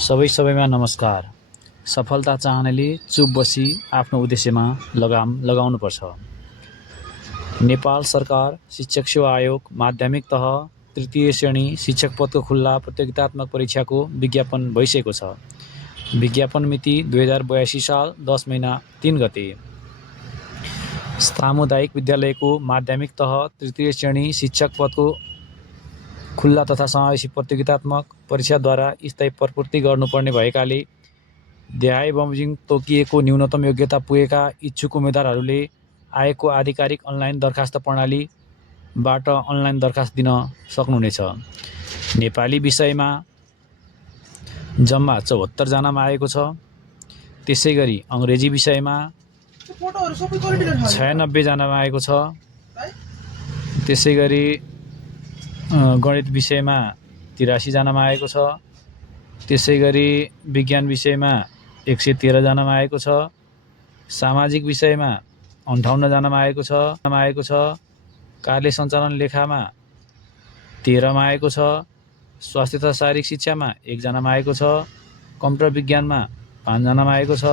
सबैमा नमस्कार। सफलता चाहनेले चुप बसी आफ्नो उद्देश्यमा लगाम लगाउनुपर्छ। नेपाल सरकार शिक्षक सेवा आयोग माध्यमिक तह तृतीय श्रेणी शिक्षक पदको खुल्ला प्रतियोगितात्मक परीक्षाको विज्ञापन भइसकेको छ। विज्ञापन मिति 2082 साल 10 महिना 3 गते। सामुदायिक विद्यालयको माध्यमिक तह तृतीय श्रेणी शिक्षक पदको खुल्ला तथा समावेशी प्रतियोगितात्मक परीक्षाद्वारा स्थायी प्रपूर्ति गर्नुपर्ने भएकाले देहाय बमोजिम तोकिएको न्यूनतम योग्यता पुगेका इच्छुक उम्मेदवारहरूले आयोगको आधिकारिक अनलाइन दरखास्त प्रणालीबाट अनलाइन दरखास्त दिन सक्नुहुनेछ। नेपाली विषयमा जम्मा 74 जनामा आएको छ। त्यसैगरी अङ्ग्रेजी विषयमा 96 जनामा आएको छ। त्यसैगरी गणित विषयमा 83 जनामा आएको छ। त्यसैगरी विज्ञान विषयमा 113 जनामा आएको छ। सामाजिक विषयमा 58 जनामा आएको छ। कार्य सञ्चालन लेखामा 13 मा आएको छ। स्वास्थ्य तथा शारीरिक शिक्षामा 1 जनामा आएको छ। कम्प्युटर विज्ञानमा 5 जनामा आएको छ।